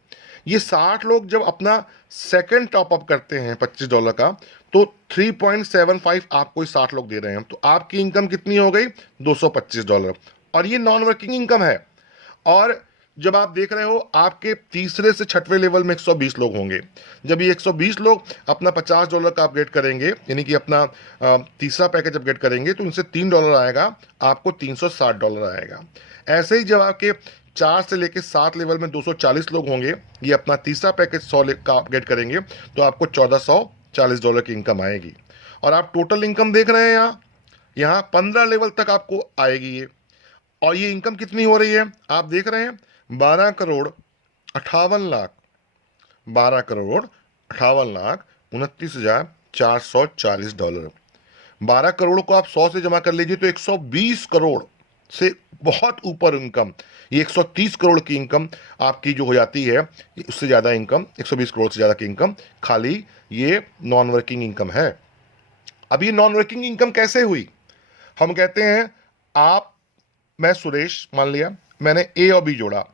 ये 60 लोग जब अपना सेकंड टॉपअप करते हैं $25 का, तो 3.75 आपको 60 लोग दे रहे हैं, तो आपकी इनकम कितनी हो गई? $225। और ये नॉन वर्किंग इनकम है। और जब आप देख रहे हो आपके तीसरे से छठवें लेवल में 120 लोग होंगे, जब ये 120 लोग अपना $50 का अपग्रेड करेंगे, यानी कि अपना तीसरा पैकेज अपग्रेड करेंगे, तो उनसे $3 आएगा, आपको $360 आएगा। ऐसे ही जब आपके 4 से लेकर 7 लेवल में 240 लोग होंगे, ये अपना तीसरा पैकेज 100 का अपग्रेड करेंगे, तो आपको $1440 की इनकम आएगी। और आप टोटल इनकम देख रहे हैं यहाँ 15 लेवल तक आपको आएगी ये। और ये इनकम कितनी हो रही है आप देख रहे हैं? 12 करोड़ 58 लाख, 12 करोड़ 58 लाख 29,440 डॉलर। 12 करोड़ को आप 100 से जमा कर लीजिए तो 120 करोड़ से बहुत ऊपर इनकम, ये 130 करोड़ की इनकम आपकी जो हो जाती है, उससे ज़्यादा इनकम, 120 करोड़ से ज़्यादा की इनकम खाली ये नॉन वर्किंग इनकम है। अब ये नॉन वर्किंग इनकम कैसे हुई? हम कहते हैं मैं सुरेश, मान लिया मैंने ए और बी जोड़ा,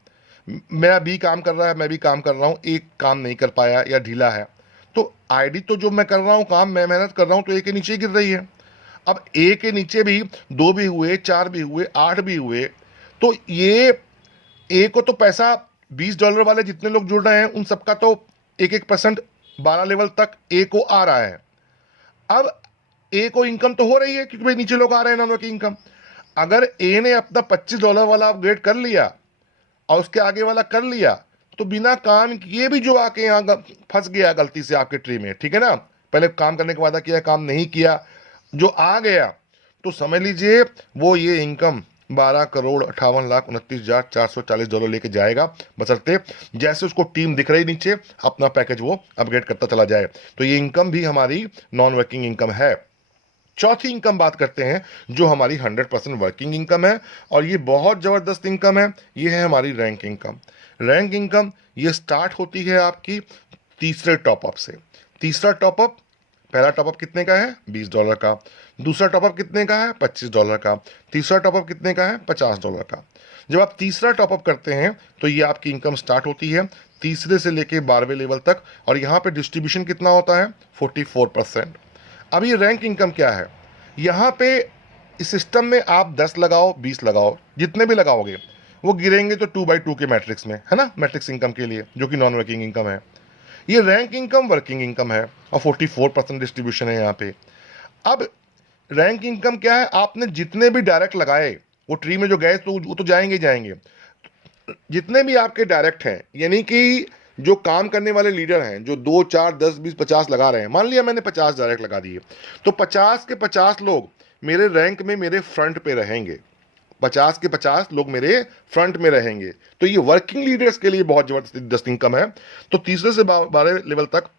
मेरा बी काम कर रहा है, मैं भी काम कर रहा हूँ, एक काम नहीं कर पाया या ढीला है, तो आईडी तो जो मैं कर रहा हूँ काम, मैं मेहनत कर रहा हूँ, तो ए के नीचे गिर रही है। अब ए के नीचे भी 2 भी हुए, 4 भी हुए, 8 भी हुए, तो ये ए को तो पैसा $20 वाले जितने लोग जुड़ रहे हैं उन सबका तो 1% 12 लेवल तक ए को आ रहा है। अब ए को इनकम तो हो रही है क्योंकि भाई नीचे लोग आ रहे हैं नॉन वर्किंग इनकम। अगर ए ने अपना $25 वाला अपग्रेड कर लिया और उसके आगे वाला कर लिया, तो बिना काम किए भी जो आके यहाँ फंस गया गलती से आपके ट्री में, ठीक है ना, पहले काम करने का वादा किया, काम नहीं किया, जो आ गया, तो समझ लीजिए वो ये इनकम 12 करोड़ 58 लाख 29,440 डॉलर लेके जाएगा, बशर्ते जैसे उसको टीम दिख रही नीचे अपना पैकेज वो अपग्रेड करता चला जाए। तो ये इनकम भी हमारी नॉन वर्किंग इनकम है। चौथी इनकम बात करते हैं जो हमारी 100% वर्किंग इनकम है, और ये बहुत ज़बरदस्त इनकम है। ये है हमारी रैंक इनकम। रैंक इनकम ये स्टार्ट होती है आपकी तीसरे टॉपअप से। तीसरा टॉपअप, पहला टॉपअप कितने का है? $20 का। दूसरा टॉपअप कितने का है? $25 का। तीसरा टॉपअप कितने का है? $50 का। जब आप तीसरा टॉपअप करते हैं तो ये आपकी इनकम स्टार्ट होती है तीसरे से लेके 12वें लेवल तक, और यहाँ पे डिस्ट्रीब्यूशन कितना होता है? 44%। अब ये रैंक इनकम क्या है? यहाँ पे इस सिस्टम में आप 10 लगाओ, 20 लगाओ, जितने भी लगाओगे वो गिरेंगे तो 2/2 के मैट्रिक्स में, है ना, मैट्रिक्स इनकम के लिए, जो कि नॉन वर्किंग इनकम है। ये रैंक इनकम वर्किंग इनकम है और 44% डिस्ट्रीब्यूशन है यहाँ पे। अब रैंक इनकम क्या है? आपने जितने भी डायरेक्ट लगाए, वो ट्री में जो गए तो वो तो जाएंगे ही जाएंगे। जितने भी आपके डायरेक्ट हैं, यानी कि जो काम करने वाले लीडर हैं, जो 2, 4, 10, 20, 50 लगा रहे हैं, मान लिया मैंने 50 डायरेक्ट लगा दिए, तो 50 के 50 लोग मेरे रैंक में मेरे फ्रंट पे रहेंगे। 50 के 50 लोग मेरे फ्रंट में रहेंगे। तो ये वर्किंग लीडर्स के लिए बहुत जबरदस्त इनकम है। तो तीसरे से 12 लेवल तक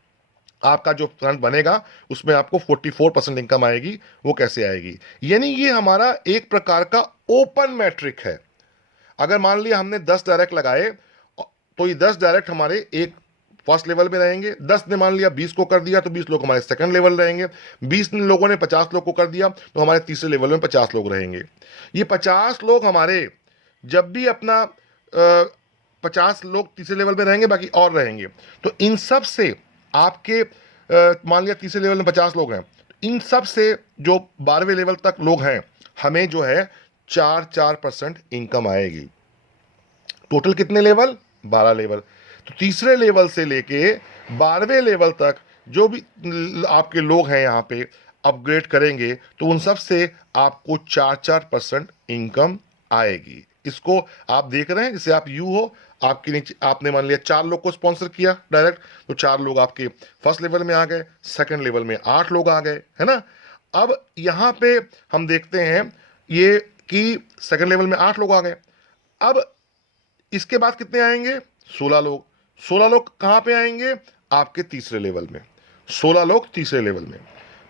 आपका जो फ्रंट बनेगा उसमें आपको 44% इनकम आएगी। वो कैसे आएगी? यानी ये हमारा एक प्रकार का ओपन मैट्रिक है। अगर मान लिया हमने 10 डायरेक्ट लगाए तो ये 10 डायरेक्ट हमारे एक फर्स्ट लेवल में रहेंगे। 10 ने मान लिया 20 को कर दिया तो 20 लोग हमारे सेकंड लेवल रहेंगे। 20 लोगों ने 50 लोग को कर दिया तो हमारे तीसरे लेवल में 50 लोग रहेंगे। ये 50 लोग हमारे जब भी अपना 50 लोग तीसरे लेवल में रहेंगे, बाकी और रहेंगे। तो इन सब से आपके मान लिया तीसरे लेवल में 50 लोग हैं, इन सब से जो 12वें लेवल तक लोग हैं, हमें जो है 4% इनकम आएगी। टोटल कितने लेवल? 12 लेवल। तो तीसरे लेवल से लेके 12वें लेवल तक जो भी आपके लोग हैं यहाँ पे अपग्रेड करेंगे तो उन सब से आपको 4% इनकम आएगी। इसको आप देख रहे हैं, जैसे आप यू हो, आपके नीचे आपने मान लिया 4 लोग को स्पॉन्सर किया डायरेक्ट, तो 4 लोग आपके फर्स्ट लेवल में आ गए, सेकंड लेवल में 8 लोग आ गए, है ना। अब यहाँ पे हम देखते हैं ये कि सेकंड लेवल में 8 लोग आ गए। अब इसके बाद कितने आएंगे? 16 लोग। 16 लोग कहाँ पे आएंगे? आपके तीसरे लेवल में। 16 लोग तीसरे लेवल में,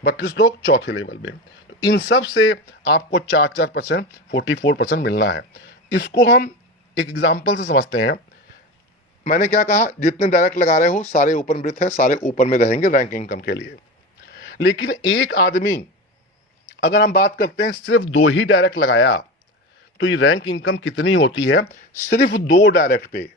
32 लोग चौथे लेवल में। तो इन सब से आपको 4% 44% मिलना है। इसको हम एक एग्जाम्पल से समझते हैं। मैंने क्या कहा? जितने डायरेक्ट लगा रहे हो सारे ओपन ब्रिथ है, सारे ऊपर में रहेंगे रैंक इनकम के लिए। लेकिन एक आदमी, अगर हम बात करते हैं सिर्फ 2 ही डायरेक्ट लगाया, तो ये रैंक इनकम कितनी होती है? सिर्फ 2 डायरेक्ट पे,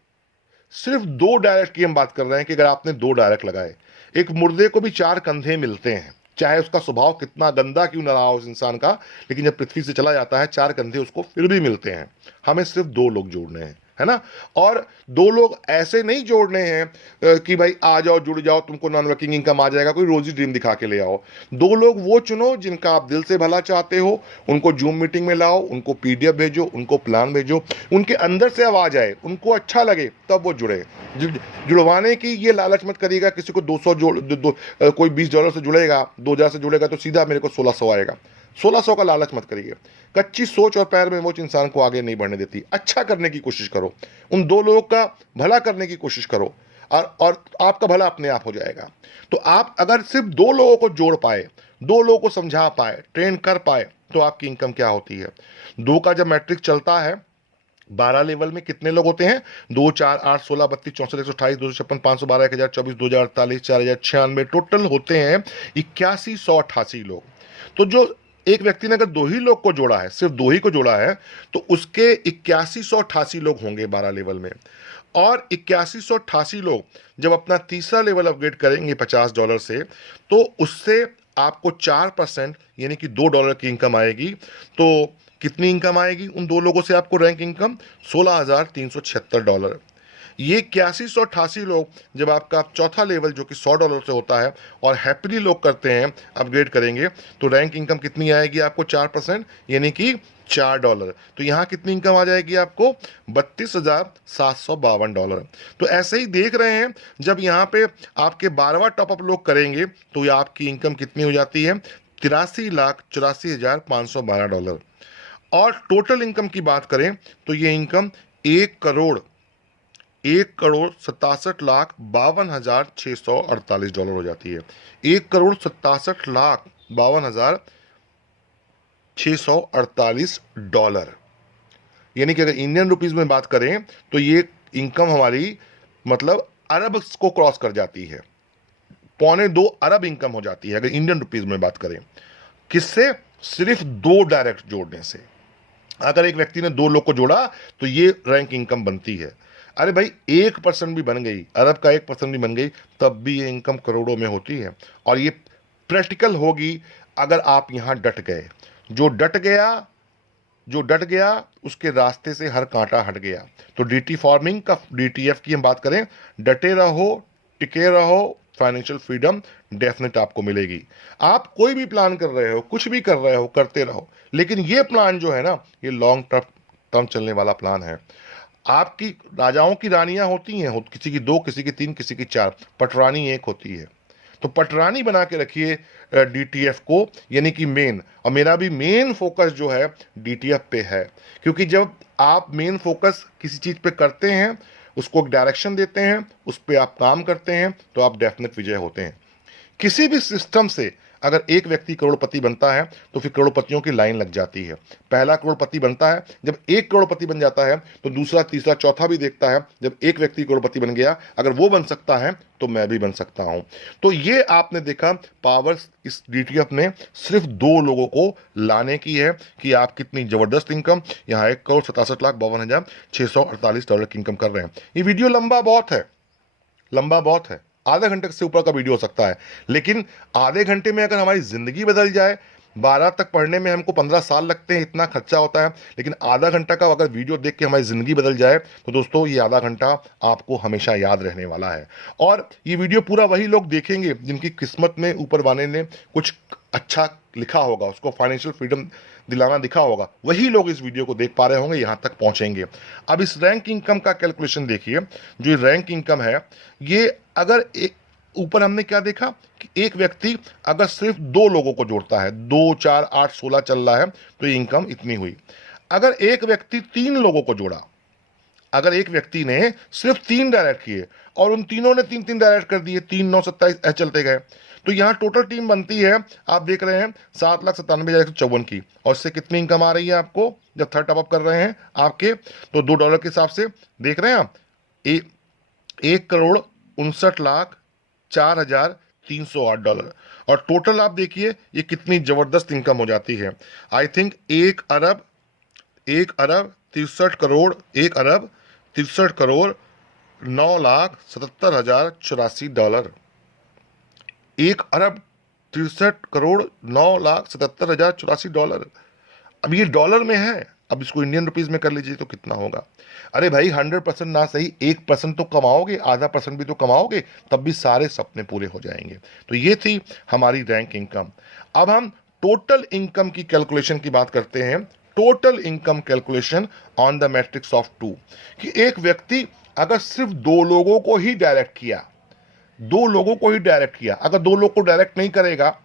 सिर्फ 2 डायरेक्ट की हम बात कर रहे हैं कि अगर आपने 2 डायरेक्ट लगाए, एक मुर्दे को भी 4 कंधे मिलते हैं, चाहे उसका स्वभाव कितना गंदा क्यों ना रहा हो उस इंसान का, लेकिन जब पृथ्वी से चला जाता है 4 कंधे उसको फिर भी मिलते हैं। हमें सिर्फ 2 लोग जोड़ने हैं, है ना। और 2 लोग ऐसे नहीं जोड़ने हैं कि भाई आ जाओ जुड़ जाओ तुमको नॉन वर्किंग इनकम आ जाएगा, कोई रोजी ड्रीम दिखा के ले आओ। 2 लोग वो चुनो जिनका आप दिल से भला चाहते हो, उनको जूम मीटिंग में लाओ, उनको पीडीएफ भेजो, उनको प्लान भेजो, उनके अंदर से आवाज आए, उनको अच्छा लगे, तब वो जुड़े। जुड़वाने की ये लालच मत करिएगा किसी को 200 कोई $20 से जुड़ेगा, 2000 से जुड़ेगा तो सीधा मेरे को 1600 आएगा। 1600 का लालच मत करिए। कच्ची सोच और पैर में मोच इंसान को आगे नहीं बढ़ने देती। अच्छा करने की कोशिश करो, उन 2 लोगों का भला करने की कोशिश करो, और आपका भला अपने आप हो जाएगा। तो आप अगर सिर्फ 2 लोगों को जोड़ पाए, 2 लोगों को समझा पाए, ट्रेन कर पाए, तो आपकी इनकम क्या होती है? 2 का जब मैट्रिक चलता है, 12 लेवल में कितने लोग होते हैं? 2, 4, 8, 16, 32, 64, 128, 256, 512, 1024, 2048, 4096, टोटल होते हैं 8188 लोग। तो जो एक व्यक्ति ने अगर 2 ही लोग को जोड़ा है, सिर्फ 2 ही को जोड़ा है, तो उसके 8188 लोग होंगे 12 लेवल में। और 8188 लोग जब अपना तीसरा लेवल अपग्रेड करेंगे $50 से, तो उससे आपको 4% यानी कि $2 की इनकम आएगी। तो कितनी इनकम आएगी उन 2 लोगों से? आपको रैंक इनकम $16,376। ये 8188 लोग जब आपका चौथा लेवल जो कि $100 से होता है और हैप्पीली लोग करते हैं, अपग्रेड करेंगे, तो रैंक इनकम कितनी आएगी आपको? 4% यानी कि $4। तो यहाँ कितनी इनकम आ जाएगी आपको? $32,752। तो ऐसे ही देख रहे हैं, जब यहाँ पे आपके 12वां टॉपअप लोग करेंगे तो ये आपकी इनकम कितनी हो जाती है? $83,84,512। और टोटल इनकम की बात करें तो ये इनकम 1,67,52,648 डॉलर हो जाती है। $1,67,52,648 $648। यानी कि अगर इंडियन रुपीज़ में बात करें तो ये इनकम हमारी मतलब अरब को क्रॉस कर जाती है, 2.25 अरब इनकम हो जाती है अगर इंडियन रुपीज़ में बात करें। किससे? सिर्फ 2 डायरेक्ट जोड़ने से। अगर एक व्यक्ति ने 2 लोग को जोड़ा तो ये रैंक इनकम बनती है। अरे भाई 1% भी बन गई, अरब का 1% भी बन गई, तब भी ये इनकम करोड़ों में होती है। और ये प्रैक्टिकल होगी अगर आप यहां डट गए। जो डट गया उसके रास्ते से हर कांटा हट गया। तो डीटी फार्मिंग का, डीटीएफ की हम बात करें, डटे रहो, टिके रहो, फाइनेंशियल फ्रीडम डेफिनेट आपको मिलेगी। आप कोई भी प्लान कर रहे हो, कुछ भी कर रहे हो, करते रहो, लेकिन ये प्लान जो है ना, ये लॉन्ग टर्म चलने वाला प्लान है। आपकी राजाओं की रानियां होती हैं, किसी की 2, किसी की 3, किसी की 4, पटरानी एक होती है। तो पटरानी बना के रखिए डीटीएफ को, यानी कि मेन। और मेरा भी मेन फोकस जो है डीटीएफ पे है, क्योंकि जब आप मेन फोकस किसी चीज़ पे करते हैं, उसको एक डायरेक्शन देते हैं, उस पर आप काम करते हैं, तो आप डेफिनेट विजय होते हैं। किसी भी सिस्टम से अगर एक व्यक्ति करोड़पति बनता है तो फिर करोड़पतियों की लाइन लग जाती है। पहला करोड़पति बनता है, जब एक करोड़पति बन जाता है तो दूसरा, तीसरा, चौथा भी देखता है। जब एक व्यक्ति करोड़पति बन गया, अगर वो बन सकता है तो मैं भी बन सकता हूं। तो ये आपने देखा, पावर इस डीटीएफ ने सिर्फ 2 लोगों को लाने की है कि आप कितनी जबरदस्त इनकम, यहाँ 1,67,52,648 डॉलर की इनकम कर रहे हैं। ये वीडियो लंबा बहुत है, लंबा बहुत है, आधे घंटे से ऊपर का वीडियो हो सकता है, लेकिन आधे घंटे में अगर हमारी जिंदगी बदल जाए, 12 तक पढ़ने में हमको 15 साल लगते हैं, इतना खर्चा होता है, लेकिन आधा घंटा का अगर वीडियो देख के हमारी ज़िंदगी बदल जाए तो दोस्तों ये आधा घंटा आपको हमेशा याद रहने वाला है। और ये वीडियो पूरा वही लोग देखेंगे जिनकी किस्मत में ऊपर वाले ने कुछ अच्छा लिखा होगा, उसको फाइनेंशियल फ्रीडम दिलाना दिखा होगा, वही लोग इस वीडियो को देख पा रहे होंगे, यहाँ तक पहुँचेंगे। अब इस रैंक इनकम का कैलकुलेशन देखिए। जो रैंक इनकम है, ये अगर ऊपर हमने क्या देखा कि एक व्यक्ति अगर सिर्फ 2 लोगों को जोड़ता है, 2, 4, 8, 16 चल रहा है, तो ये इनकम इतनी हुई। अगर एक व्यक्ति 3 लोगों को जोड़ा, अगर एक व्यक्ति ने सिर्फ 3 डायरेक्ट किए और उन तीनों ने 3-3 डायरेक्ट कर दिए, 3, 9, 27 ऐसे चलते गए, तो यहाँ टोटल टीम बनती है, आप देख रहे हैं 7,97,154 की। और इससे कितनी इनकम आ रही है आपको जब थर्ड टॉप अप कर रहे हैं आपके, तो $2 के हिसाब से देख रहे हैं आप, 1,69,04,308 डॉलर। और टोटल आप देखिए ये कितनी जबरदस्त इनकम हो जाती है। I think 1,63,9,77,084 dollar. 1,63,9,77,084 डॉलर। अब ये डॉलर में है, अब इसको इंडियन रुपीज में कर लीजिए तो कितना होगा। अरे भाई 100% ना सही, 1% तो कमाओगे, आधा % भी तो कमाओगे, तब भी सारे सपने पूरे हो जाएंगे। तो ये थी हमारी रैंक इनकम। अब हम टोटल इनकम की कैलकुलेशन की बात करते हैं। Total income calculation on the matrix of 2, कि एक व्यक्ति अगर सिर्फ 2 लोगों को ही डायरेक्ट किया, 2 लोगों को ही डायरेक्ट किया, अगर 2 लोग को डायरेक्ट नहीं करेगा,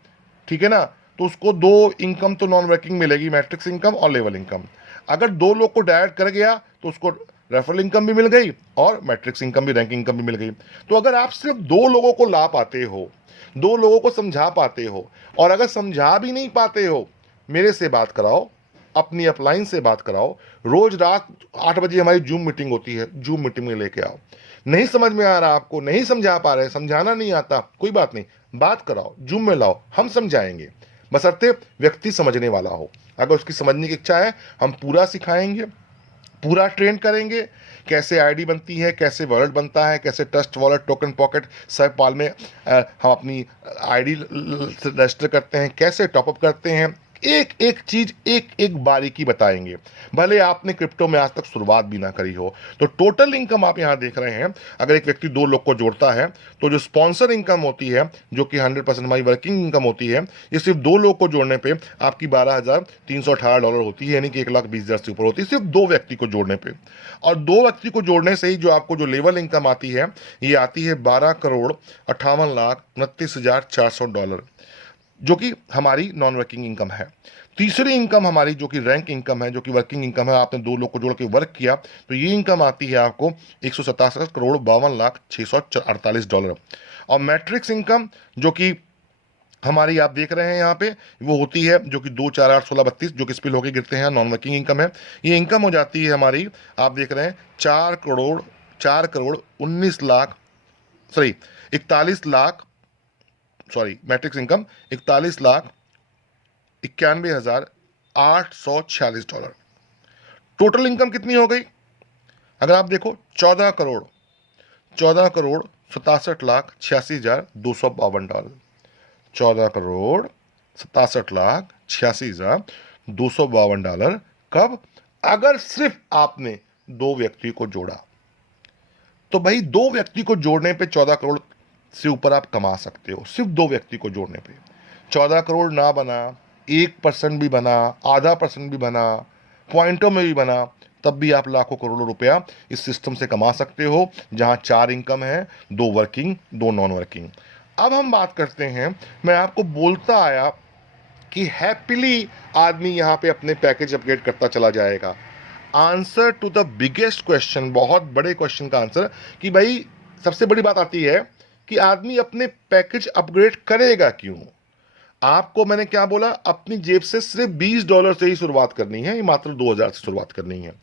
ठीक है ना, तो उसको 2 इनकम तो नॉन वर्किंग मिलेगी, मैट्रिक्स इनकम और लेवल इनकम। अगर 2 लोग को डायरेक्ट कर गया तो उसको रेफरल इनकम भी मिल गई और मैट्रिक्स इनकम भी, रैंक इनकम भी मिल गई। तो अगर आप सिर्फ 2 लोगों को ला पाते हो, 2 लोगों को समझा पाते हो, और अगर समझा भी नहीं पाते हो, मेरे से बात कराओ, अपनी अपलाइन से बात कराओ। रोज रात 8 बजे हमारी जूम मीटिंग होती है, जूम मीटिंग में लेके आओ। नहीं समझ में आ रहा आपको, नहीं समझा पा रहे, समझाना नहीं आता, कोई बात नहीं, बात कराओ, जूम में लाओ, हम समझाएंगे, बशर्ते व्यक्ति समझने वाला हो। अगर उसकी समझने की इच्छा है, हम पूरा सिखाएंगे, पूरा ट्रेन करेंगे, कैसे आईडी बनती है, कैसे वॉलेट बनता है, कैसे ट्रस्ट वॉलेट, टोकन पॉकेट, सब पाल में हम अपनी आईडी रजिस्टर करते हैं, कैसे टॉपअप करते हैं, एक एक चीज, एक एक बारीकी बताएंगे, भले आपने क्रिप्टो में आज तक शुरुआत भी ना करी हो। तो टोटल इनकम आप यहां देख रहे हैं, अगर एक व्यक्ति 2 लोग को जोड़ता है तो जो स्पॉन्सर इनकम होती है, जो कि 100% हमारी वर्किंग इनकम होती है, ये सिर्फ 2 लोग को जोड़ने पे आपकी $12,318 होती है, यानी कि 1,20,000 से ऊपर होती है, सिर्फ 2 व्यक्ति को जोड़ने पे। और 2 व्यक्ति को जोड़ने से ही जो आपको जो लेवल इनकम आती है, ये आती है $12,58,29,400, जो कि हमारी नॉन वर्किंग इनकम है। तीसरी इनकम हमारी जो कि रैंक इनकम है, जो कि वर्किंग इनकम है, आपने 2 लोग को जोड़ के वर्क किया तो ये इनकम आती है आपको $167,52,648। और मैट्रिक्स इनकम, जो कि हमारी आप देख रहे हैं यहाँ पे वो होती है जो कि 2 4 8 16 32 जो कि स्पिल होके गिरते हैं, नॉन वर्किंग इनकम है। ये इनकम हो जाती है हमारी, आप देख रहे हैं 4 crore sorry 41 lakh, sorry matrix income 41,91,846 dollar. Total income कितनी हो गई अगर आप देखो 14 करोड़ 67,86,252 डॉलर। 14 करोड़ 67,86,252 डॉलर कब? अगर सिर्फ आपने दो व्यक्ति को जोड़ा। तो भाई दो व्यक्ति को जोड़ने पे 14 करोड़ से ऊपर आप कमा सकते हो, सिर्फ दो व्यक्ति को जोड़ने पे। 14 करोड़ ना बना, 1% भी बना, आधा परसेंट भी बना, पॉइंटों में भी बना, तब भी आप लाखों करोड़ों रुपया इस सिस्टम से कमा सकते हो, जहां 4 इनकम है, 2 वर्किंग 2 नॉन वर्किंग। अब हम बात करते हैं, मैं आपको बोलता आया कि हैप्पीली आदमी यहां पे अपने पैकेज अपग्रेड करता चला जाएगा। Answer to the biggest question, बहुत बड़े क्वेश्चन का आंसर, कि भाई सबसे बड़ी बात आती है कि आदमी अपने पैकेज अपग्रेड करेगा क्यों? आपको मैंने क्या बोला, अपनी जेब से सिर्फ $20 से ही शुरुआत करनी है, मात्र 2000 से शुरुआत करनी है।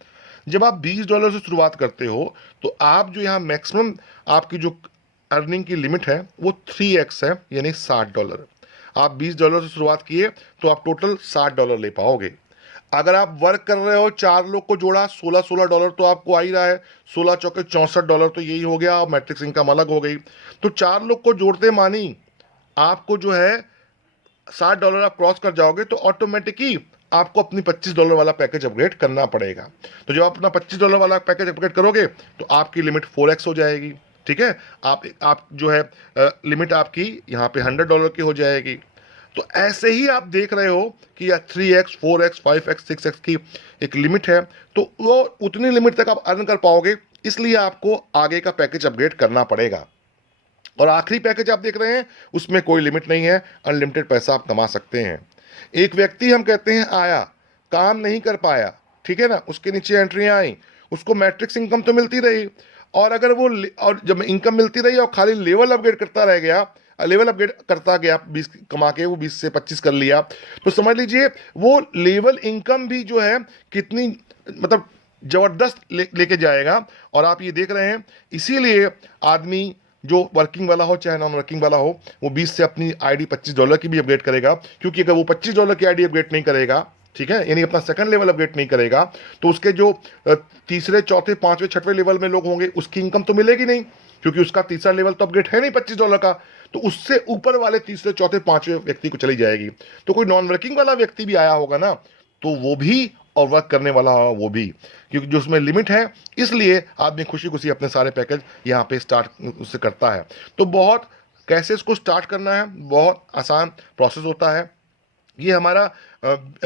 जब आप $20 से शुरुआत करते हो तो आप जो यहाँ मैक्सिमम आपकी जो अर्निंग की लिमिट है वो 3x है, यानी $60। आप $20 से शुरुआत किए तो आप टोटल $60 ले पाओगे। अगर आप वर्क कर रहे हो, 4 लोग को जोड़ा, $16 तो आपको आ ही रहा है, 16 चौके $64 तो यही हो गया, मैट्रिक्स इनकम अलग हो गई। तो 4 लोग को जोड़ते मानी आपको जो है $60 आप क्रॉस कर जाओगे तो ऑटोमेटिकली आपको अपनी $25 वाला पैकेज अपग्रेड करना पड़ेगा। तो जब आप अपना $25 वाला पैकेज अपग्रेड करोगे तो आपकी लिमिट 4x हो जाएगी। ठीक है, आप जो है लिमिट आपकी यहाँ पे $100 की हो जाएगी। तो ऐसे ही आप देख रहे हो कि 3x 4x 5x 6x की एक लिमिट है, तो वो उतनी लिमिट तक आप अर्न कर पाओगे, इसलिए आपको आगे का पैकेज अपग्रेड करना पड़ेगा। और आखिरी पैकेज आप देख रहे हैं उसमें कोई लिमिट नहीं है, अनलिमिटेड पैसा आप कमा सकते हैं। एक व्यक्ति हम कहते हैं आया, काम नहीं कर पाया, ठीक है ना, उसके नीचे एंट्रियां आई, उसको मैट्रिक्स इनकम तो मिलती रही, और अगर वो और जब इनकम मिलती रही और खाली लेवल अपग्रेड करता रह गया, लेवल अपग्रेड करता गया, 20 कमा के वो 20 से 25 कर लिया, तो समझ लीजिए वो लेवल इनकम भी जो है कितनी मतलब जबरदस्त लेके जाएगा। और आप ये देख रहे हैं, इसीलिए आदमी जो वर्किंग वाला हो चाहे नॉन वर्किंग वाला हो, वो 20 से अपनी आईडी $25 की भी अपग्रेड करेगा, क्योंकि अगर वो $25 की आईडी अपग्रेड नहीं करेगा, ठीक है, यानी अपना सेकंड लेवल अपग्रेड नहीं करेगा, तो उसके जो तीसरे चौथे पांचवें छठवें लेवल में लोग होंगे उसकी इनकम तो मिलेगी नहीं, क्योंकि उसका तीसरा लेवल तो अपग्रेड है नहीं $25 का, तो उससे ऊपर वाले तीसरे चौथे पांचवें व्यक्ति को चली जाएगी। तो कोई नॉन वर्किंग वाला व्यक्ति भी आया होगा ना, तो वो भी, और वर्क करने वाला वो भी, क्योंकि जो उसमें लिमिट है, इसलिए आदमी खुशी खुशी अपने सारे पैकेज यहाँ पे स्टार्ट उससे करता है। तो बहुत कैसे इसको स्टार्ट करना है, बहुत आसान प्रोसेस होता है। ये हमारा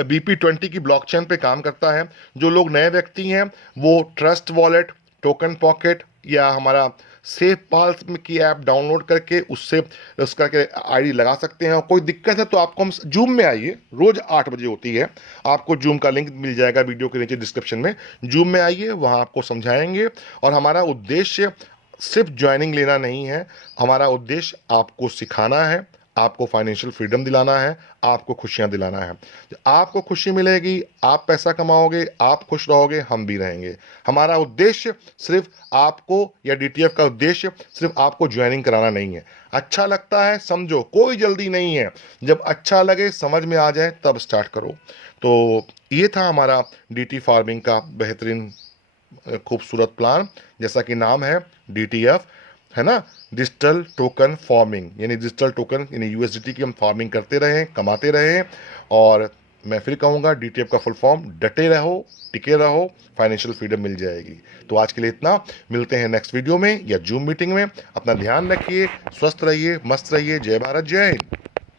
BP20 की ब्लॉकचेन पे काम करता है। जो लोग नए व्यक्ति हैं वो ट्रस्ट वॉलेट, टोकन पॉकेट या हमारा सेफ पाल की ऐप डाउनलोड करके उससे उसका आईडी लगा सकते हैं। और कोई दिक्कत है तो आपको हम जूम में आइए, रोज 8 बजे होती है, आपको जूम का लिंक मिल जाएगा वीडियो के नीचे डिस्क्रिप्शन में। जूम में आइए, वहाँ आपको समझाएंगे। और हमारा उद्देश्य सिर्फ ज्वाइनिंग लेना नहीं है, हमारा उद्देश्य आपको सिखाना है, आपको फाइनेंशियल फ्रीडम दिलाना है, आपको खुशियां दिलाना है। आपको खुशी मिलेगी, आप पैसा कमाओगे, आप खुश रहोगे, हम भी रहेंगे। हमारा उद्देश्य सिर्फ आपको, या DTF का उद्देश्य सिर्फ आपको ज्वाइनिंग कराना नहीं है। अच्छा लगता है समझो, कोई जल्दी नहीं है, जब अच्छा लगे समझ में आ जाए तब स्टार्ट करो। तो ये था हमारा DT फार्मिंग का बेहतरीन खूबसूरत प्लान, जैसा कि नाम है DTF, है ना, डिजिटल टोकन फार्मिंग, यानी डिजिटल टोकन यानी USDT की हम फार्मिंग करते रहें, कमाते रहें। और मैं फिर कहूँगा DTF का फुल फॉर्म, डटे रहो, टिके रहो, फाइनेंशियल फ्रीडम मिल जाएगी। तो आज के लिए इतना, मिलते हैं नेक्स्ट वीडियो में या जूम मीटिंग में। अपना ध्यान रखिए, स्वस्थ रहिए, मस्त रहिए। जय भारत, जय हिंद।